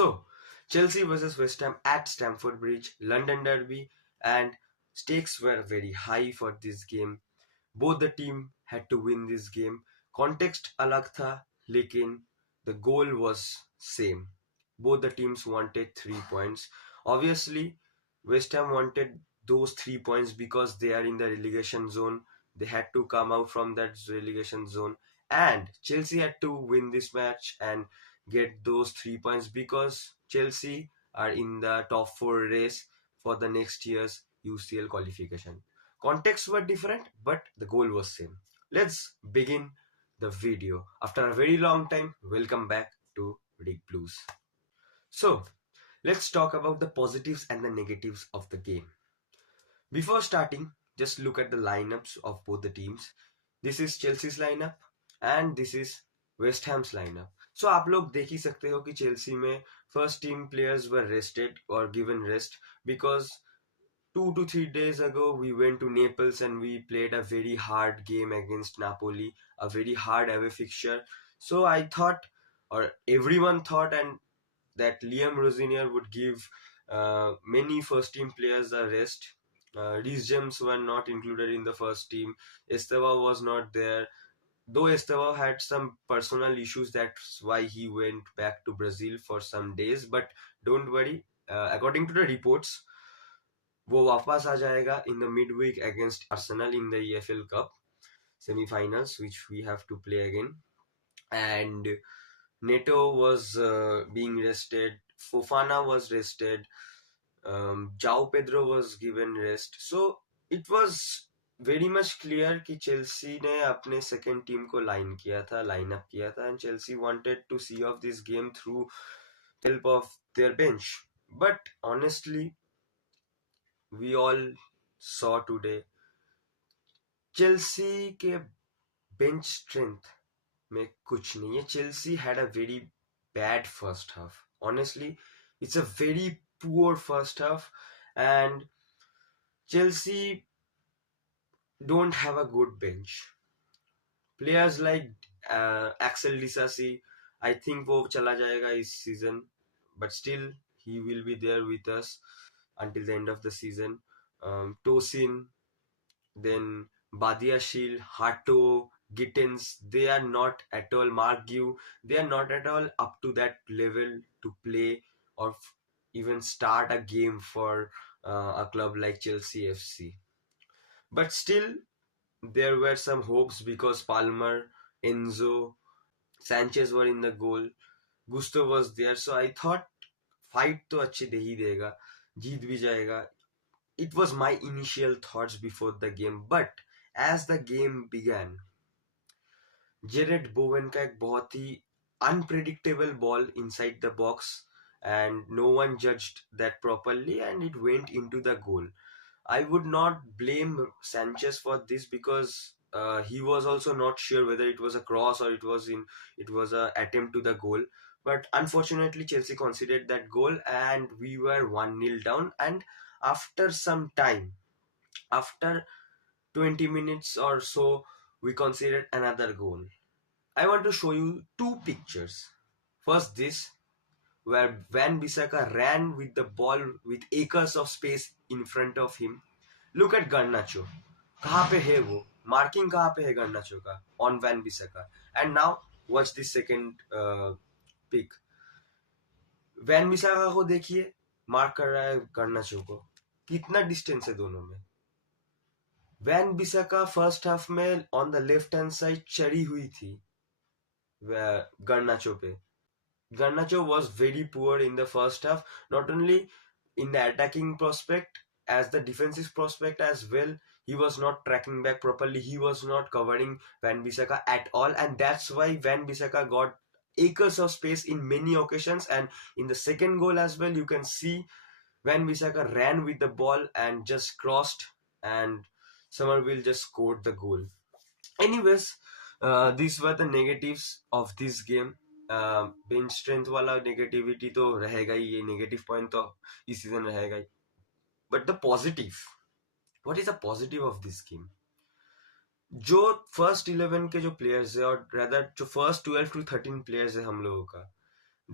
So, Chelsea versus West Ham at Stamford Bridge, London Derby, and stakes were very high for this game. Both the team had to win this game. Context अलग था, लेकिन the goal was same. Both the teams wanted 3 points. Obviously, West Ham wanted those 3 points because they are in the relegation zone. They had to come out from that relegation zone, and Chelsea had to win this match and get those 3 points because Chelsea are in the top four race for the next year's UCL qualification. Contexts were different, but the goal was same. Let's begin the video. After a very long time, welcome back to Big Blues. So, let's talk about the positives and the negatives of the game. Before starting, just look at the lineups of both the teams. This is Chelsea's lineup and this is West Ham's lineup. So आप लोग देख ही सकते हो कि Chelsea में first team players were rested or given rest because 2 to 3 days ago we went to Naples and we played a very hard game against Napoli, a very hard away fixture. So I thought, or everyone thought, and that Liam Rosenior would give many first team players a rest. Reece James were not included in the first team. Estevao was not there. Though Estevao had some personal issues, that's why he went back to Brazil for some days. But don't worry, according to the reports, वो वापस आ जाएगा in the midweek against Arsenal in the EFL Cup semi-finals, which we have to play again. And Neto was being rested. Fofana was rested. João Pedro was given rest. So it was very much clear कि Chelsea ने अपने second team को line up किया था, and Chelsea wanted to see off this game through help of their bench. But honestly, we all saw today Chelsea के bench strength में कुछ नहीं है. Chelsea had a very bad first half. Honestly, it's a very poor first half, and Chelsea don't have a good bench. Players like Axel Disasi, I think वो चला जाएगा इस season, but still he will be there with us until the end of the season. Tosin, then Badiashile, Hato, Gittins, they are not at all, Mark Gue, they are not at all up to that level to play or even start a game for a club like Chelsea FC. But still, there were some hopes because Palmer, Enzo, Sanchez were in the goal, Gusto was there, so I thought fight तो अच्छे दे ही देगा, जीत भी जाएगा. It was my initial thoughts before the game, but as the game began, Jared Bowen का एक बहुत ही unpredictable ball inside the box, and no one judged that properly, and it went into the goal. I would not blame Sanchez for this because he was also not sure whether it was a cross or it was a attempt to the goal. But unfortunately, Chelsea conceded that goal, and we were 1-0 down. And after some time, after 20 minutes or so, we conceded another goal. I want to show you two pictures. First, this where Van Bissaka ran with the ball with acres of space in front of him. Look at Garnacho. कहाँ पे है वो? Marking कहाँ पे है Garnacho का? On Van Bissaka. And now watch this second pick. Van Bissaka को देखिए, मार्क कर रहा है Garnacho को. कितना डिस्टेंस है दोनों में? Van Bissaka फर्स्ट हाफ में on the left hand side चढ़ी हुई थी Garnacho पे. Garnacho was very poor in the first half, not only in the attacking prospect, as the defensive prospect as well. He was not tracking back properly. He was not covering Van Bissaka at all, and that's why Van Bissaka got acres of space in many occasions. And in the second goal as well, you can see Van Bissaka ran with the ball and just crossed, and Somerville just scored the goal. Anyways, these were the negatives of this game. Bench strength वाला negativity तो रहेगा ही, ये negative point तो इस season रहेगा ही. But the positive, what is the positive of this game? जो first 11 के जो प्लेयर्स है, और रादर जो फर्स्ट 12 to 13 प्लेयर्स है हम लोगों का,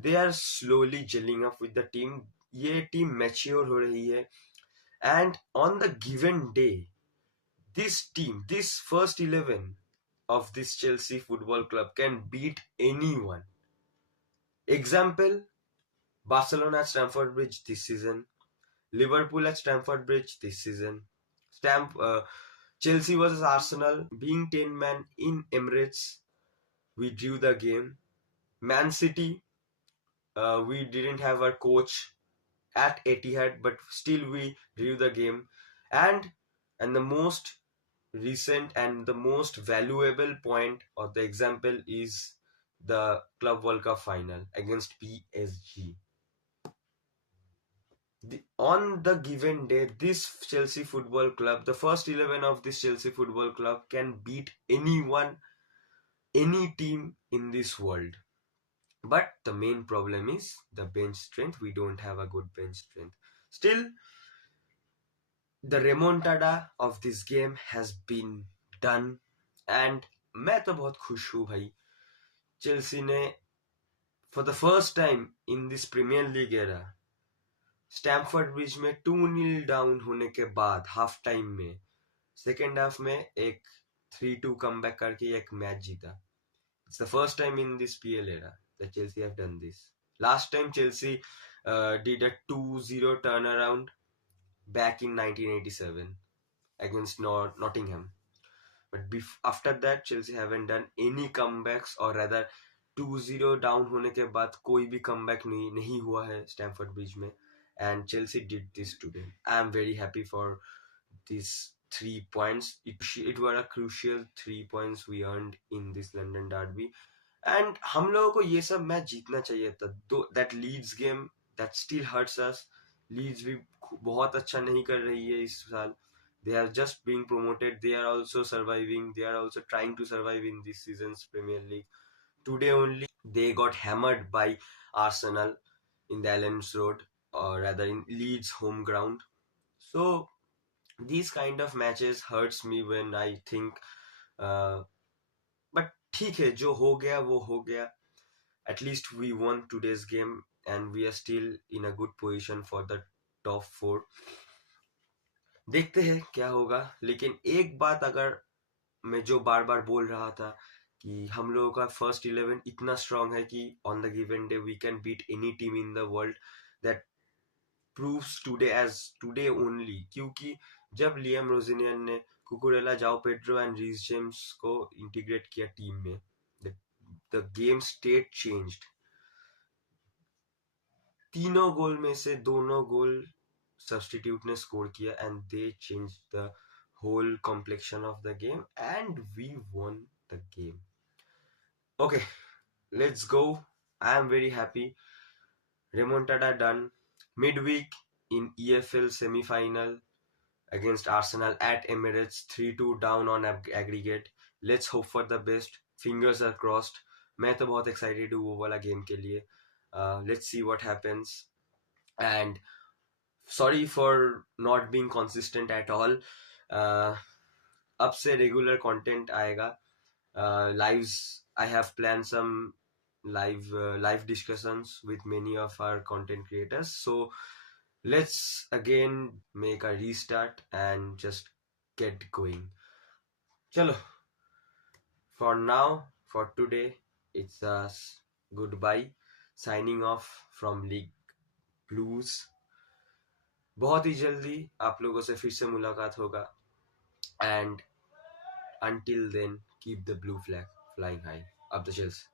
they are slowly gelling up with the team. ये टीम मैच्योर हो रही है. And on the given day, this team, this first 11 of this Chelsea football club can beat anyone. Example, Barcelona at Stamford Bridge this season, Liverpool at Stamford Bridge this season, Chelsea versus Arsenal, being 10 man in Emirates, we drew the game. Man City, we didn't have our coach at Etihad, but still we drew the game. And the most recent and the most valuable point or the example is the Club World Cup final against PSG. On the given day, this Chelsea Football Club, the first 11 of this Chelsea Football Club can beat anyone, any team in this world. But the main problem is the bench strength. We don't have a good bench strength. Still, the remontada of this game has been done. And मैं तो बहुत खुश हूँ भाई. Chelsea ने for the first time in this Premier League era Stamford Bridge में 2-0 down होने के बाद हाफ टाइम में सेकेंड हाफ में एक 3-2 कमबैक करके एक मैच जीता. It's the first time in this PL era that Chelsea have done this. Last time Chelsea did a 2-0 turn around back in 1987 against Nottingham. But after that, Chelsea haven't done any comebacks, or rather 2-0 down होने के बाद कोई भी comeback नहीं हुआ है Stamford Bridge में. And Chelsea did this today. I am very happy for these 3 points. It were a crucial 3 points we earned in this London derby. And हम लोगों को ये सब मैच जीतना चाहिए था. That Leeds game, that still hurts us. Leeds भी बहुत अच्छा नहीं कर रही है इस साल. They are just being promoted. They are also surviving. They are also trying to survive in this season's Premier League. Today only they got hammered by Arsenal in the Ellands Road, or rather in Leeds home ground. So these kind of matches hurts me when I think. But ठीक है, जो हो गया वो हो गया. At least we won today's game and we are still in a good position for the top 4. देखते हैं क्या होगा. लेकिन एक बात अगर मैं जो बार बार बोल रहा था कि हम लोगों का फर्स्ट 11 इतना स्ट्रांग है कि on the given day we can beat any team in the world. That proves today as today only. क्योंकि जब लियम रोजिनियन ने Cucurella, Joao Pedro and Reece James को इंटीग्रेट किया टीम में, द गेम स्टेट चेंज्ड. तीनों goal में से दोनों गोल सब्स्टिट्यूट ने स्कोर किया and they change the whole complexion of the game and we won the game. Okay, let's go. I am very happy. Remontada done. Midweek in EFL semi-final against Arsenal at Emirates, 3-2 down on aggregate. Let's hope for the best. Fingers are crossed. मैं तो बहुत excited हूँ वो वाला game के लिए. Let's see what happens. And sorry for not being consistent at all. अब से रेगुलर कंटेंट आएगा. Lives, I have plan some live discussions with many of our content creators. So let's again make a restart and just get going. Chalo, for now, for today, it's a goodbye. Signing off from League Blues. बहुत ही जल्दी आप लोगों से फिर से मुलाकात होगा. And until then, keep the blue flag flying high. Up the Chelsea.